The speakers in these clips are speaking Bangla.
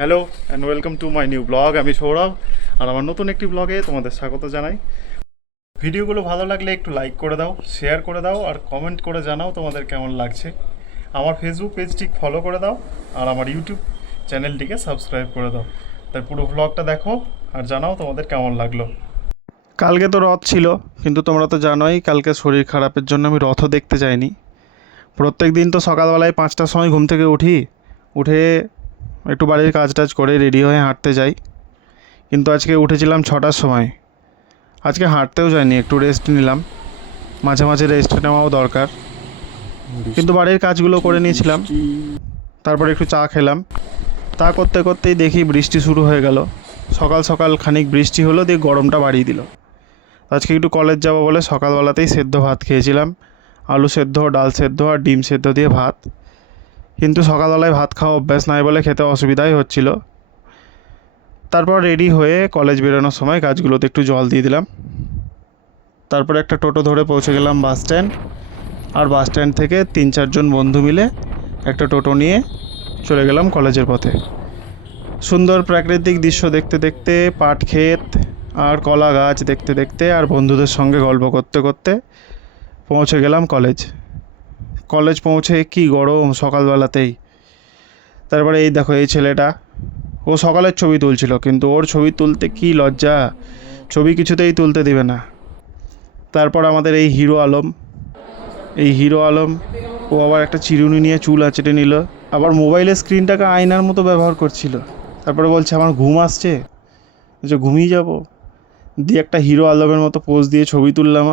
Hello and welcome to my new blog. আমি সৌরভ, আর আমার নতুন একটি ব্লগে তোমাদের স্বাগত জানাই। ভিডিওগুলো ভালো লাগলে একটু লাইক করে দাও, শেয়ার করে দাও, আর কমেন্ট করে জানাও তোমাদের কেমন লাগছে। আমার ফেসবুক পেজটি ফলো করে দাও, আর আমার ইউটিউব চ্যানেলটিকে সাবস্ক্রাইব করে দাও। তাই পুরো ব্লগটা দেখো আর জানাও তোমাদের কেমন লাগলো। কালকে তো রথ ছিল, কিন্তু তোমরা তো জানোই কালকে শরীর খারাপের জন্য আমি রথও দেখতে যাইনি। প্রত্যেক দিন তো সকালবেলায় 5টার সময় ঘুম থেকে উঠে একটু বাড়ির কাজ টাজ করে রেডি হয়ে হাঁটতে যাই, কিন্তু আজকে উঠেছিলাম 6টার সময়। আজকে হাঁটতেও যাইনি, একটু রেস্ট নিলাম। মাঝে মাঝে রেস্ট নেওয়াও দরকার, কিন্তু বাড়ির কাজগুলো করে নিয়েছিলাম। তারপরে একটু চা খেলাম। তা করতে করতেই দেখি বৃষ্টি শুরু হয়ে গেল। সকাল সকাল খানিক বৃষ্টি হলো, দিয়ে গরমটা বাড়িয়ে দিল। আজকে একটু কলেজ যাব বলে সকালবেলাতেই সেদ্ধ ভাত খেয়েছিলাম, আলু সেদ্ধ, ডাল সেদ্ধ আর ডিম সেদ্ধ দিয়ে ভাত। কিন্তু সকালবেলায় ভাত খাওয়া অভ্যাস নাই বলে খেতে অসুবিধাই হচ্ছিল। তারপর রেডি হয়ে কলেজ বেরোনোর সময় গাছগুলোতে একটু জল দিয়ে দিলাম। তারপর একটা টোটো ধরে পৌঁছে গেলাম বাস স্ট্যান্ড। আর বাস স্ট্যান্ড থেকে 3-4 জন বন্ধু মিলে একটা টোটো নিয়ে চলে গেলাম কলেজের পথে। সুন্দর প্রাকৃতিক দৃশ্য দেখতে দেখতে, পাট ক্ষেত আর কলা গাছ দেখতে দেখতে আর বন্ধুদের সঙ্গে গল্প করতে করতে পৌঁছে গেলাম কলেজ পৌঁছে কি গরম সকালবেলাতেই। তারপরে এই দেখো, এই ছেলেটা, ও সকালের ছবি তুলছিল, কিন্তু ওর ছবি তুলতে কি লজ্জা, ছবি কিছুতেই তুলতে দিবে না। তারপর আমাদের এই হিরো আলম, ও আবার একটা চিরুনি নিয়ে চুল আঁচড়ে নিল, আবার মোবাইলের স্ক্রিনটাকে আয়নার মতো ব্যবহার করছিল। তারপরে বলছে আমার ঘুম আসছে, যে ঘুমিয়ে যাব। দিয়ে একটা হিরো আলমের মতো পোজ দিয়ে ছবি তুললাম।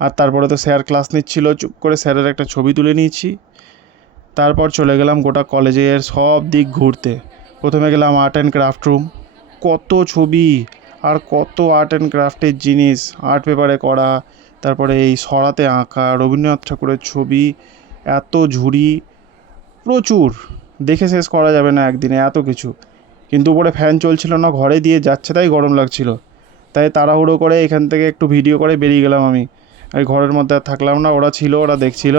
আর তারপরে তো স্যার ক্লাস নিচ্ছিল, চুপ করে স্যারের একটা ছবি তুলে নিয়েছি। তারপর চলে গেলাম গোটা কলেজের সব দিক ঘুরতে। প্রথমে গেলাম আর্ট অ্যান্ড ক্রাফট রুম। কত ছবি আর কত আর্ট অ্যান্ড ক্রাফটের জিনিস, আর্ট পেপারে করা, তারপরে এই সরাতে আঁকা, রবীন্দ্রনাথ ঠাকুরের ছবি, এত ঝুড়ি, প্রচুর, দেখে শেষ করা যাবে না একদিনে, এত কিছু। কিন্তু উপরে ফ্যান চলছিল না, ঘরে দিয়ে যাচ্ছে তাই গরম লাগছিল। তাই তাড়াহুড়ো করে এখান থেকে একটু ভিডিও করে বেরিয়ে গেলাম আমি। এই ঘরের মধ্যে আর থাকলাম না, ওরা দেখছিল।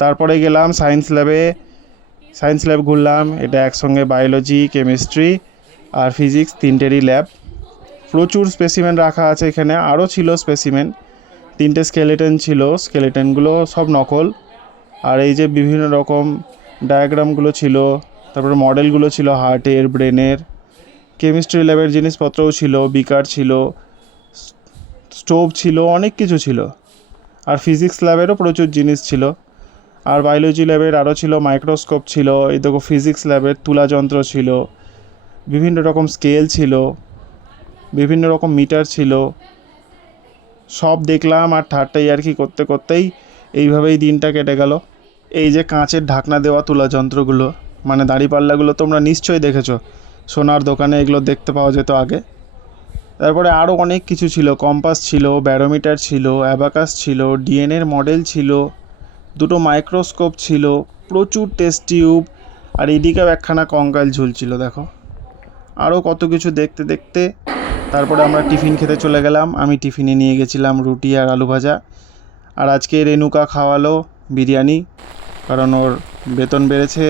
তারপরে গেলাম সায়েন্স ল্যাব ঘুরলাম। এটা একসঙ্গে বায়োলজি, কেমিস্ট্রি আর ফিজিক্স তিনটেরই ল্যাব। প্রচুর স্পেসিমেন রাখা আছে এখানে, আরও ছিল স্পেসিমেন। 3টে স্কেলেটন ছিল, স্কেলেটনগুলো সব নকল। আর এই যে বিভিন্ন রকম ডায়াগ্রামগুলো ছিল, তারপরে মডেলগুলো ছিল হার্টের, ব্রেনের। কেমিস্ট্রি ল্যাবের জিনিসপত্রও ছিল, বিকার ছিল, স্টোভ ছিল, অনেক কিছু ছিল। আর ফিজিক্স ল্যাবেরও প্রচুর জিনিস ছিল। আর বায়োলজি ল্যাবের আরও ছিল, মাইক্রোস্কোপ ছিল, এই দেখো ফিজিক্স ল্যাবের তুলা যন্ত্র ছিল, বিভিন্ন রকম স্কেল ছিল, বিভিন্ন রকম মিটার ছিল। সব দেখলাম আর ঠাট্টাই আর কি করতে করতেই এইভাবেই দিনটা কেটে গেল। এই যে কাঁচের ঢাকনা দেওয়া তুলা যন্ত্রগুলো, মানে দাঁড়িপাল্লাগুলো তোমরা নিশ্চয়ই দেখেছো, সোনার দোকানে এগুলো দেখতে পাওয়া যেত আগে। তারপরে আরও অনেক কিছু ছিল, কম্পাস ছিল, ব্যারোমিটার ছিল, অ্যাবাকাস ছিল, ডিএনএর মডেল ছিল, 2টো মাইক্রোস্কোপ ছিল, প্রচুর টেস্ট টিউব, আর এদিকেও একখানা কঙ্কাল ঝুলছিল দেখো। আরও কত কিছু দেখতে দেখতে তারপরে আমরা টিফিন খেতে চলে গেলাম। আমি টিফিনে নিয়ে গেছিলাম রুটি আর আলু ভাজা। আর আজকে রেনুকা খাওয়ালো বিরিয়ানি, কারণ ওর বেতন বেড়েছে,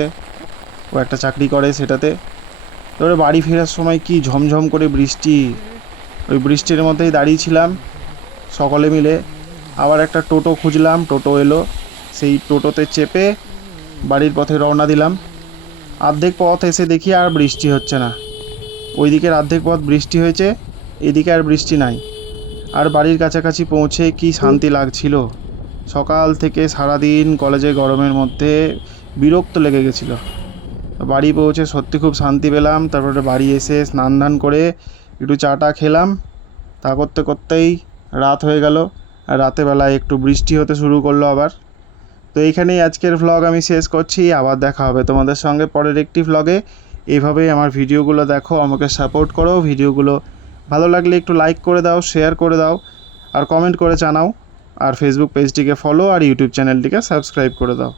ও একটা চাকরি করে সেটাতে। তারপরে বাড়ি ফেরার সময় কি ঝমঝম করে বৃষ্টি, ওই বৃষ্টির মধ্যেই দাঁড়িয়েছিলাম সকলে মিলে। আবার একটা টোটো খুঁজলাম, টোটো এলো, সেই টোটোতে চেপে বাড়ির পথে রওনা দিলাম। অর্ধেক পথ এসে দেখি আর বৃষ্টি হচ্ছে না। ওই দিকের অর্ধেক পথ বৃষ্টি হয়েছে, এদিকে আর বৃষ্টি নাই। আর বাড়ির কাছাকাছি পৌঁছে কি শান্তি লাগছিল। সকাল থেকে সারাদিন কলেজে গরমের মধ্যে বিরক্ত লেগে গেছিলো। বাড়ি পৌঁছে সত্যি খুব শান্তি পেলাম। তারপরে বাড়ি এসে স্নান ধান করে একটু চাটা খেলাম। তা করতে করতেই রাত হয়ে গেল, আর রাতেরবেলায় একটু বৃষ্টি হতে শুরু করলো আবার। তো এইখানেই আজকের ভ্লগ আমি শেষ করছি। আবার দেখা হবে তোমাদের সঙ্গে পরের একটি ভ্লগে। এইভাবেই আমার ভিডিওগুলো দেখো, আমাকে সাপোর্ট করো। ভিডিওগুলো ভালো লাগলে একটু লাইক করে দাও, শেয়ার করে দাও, আর কমেন্ট করে জানাও। আর ফেসবুক পেজটিকে ফলো আর ইউটিউব চ্যানেলটিকে সাবস্ক্রাইব করে দাও।